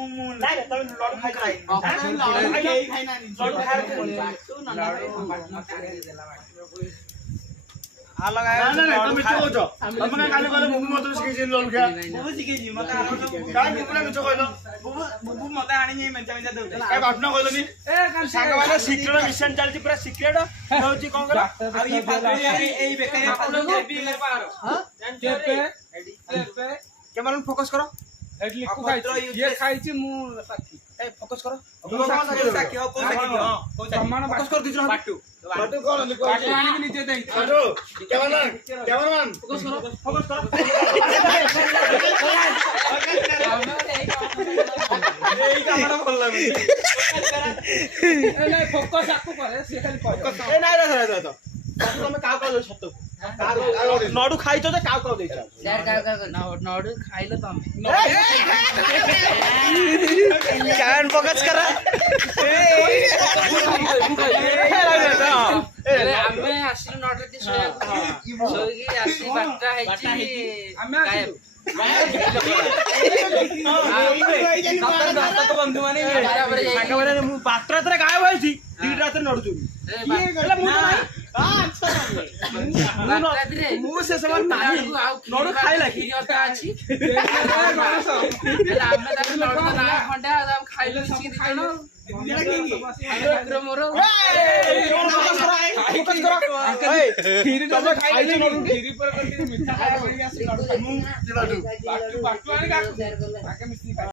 ନାଇଁ ତମେ ଲଡୁ ଖାଇ कैमरा फोकस करो लिखू खाई ये खाई मु साथी ए फोकस करो साखी हो को साखी हो सम्मान फोकस कर दिजो बाटू बाटू कौन लिखो पाटू आनी के नीचे देई बाटू कैमरामैन फोकस करो এই ক্যামেরা ভাল লাগে ए नहीं फोकस आको करे से खाली फोकस ए নাই রে তো তুমি কাউ কাউ সত্য नडू खाइছো तो काउ काउ देइछ यार नडू खाइलो तमे कान फोकस कर अरे आमे आसिलो नडू के सोगी आसी बाटा हैची आमे आसिलो बंधु माने सागवारे मु बाटरा तरे गायब होइछि तीन रात नडू चोरी ये गला मु मु से समान नाही नडू खाइला की अछि आमे ताको नडू ना खंडा हम खाइलो छी दिनो मोरो फोकस करो खीरी तो खाइले खीरी पर कंटिन्यू मिठा खाइ बढ़िया से बाटू बाटू आनी का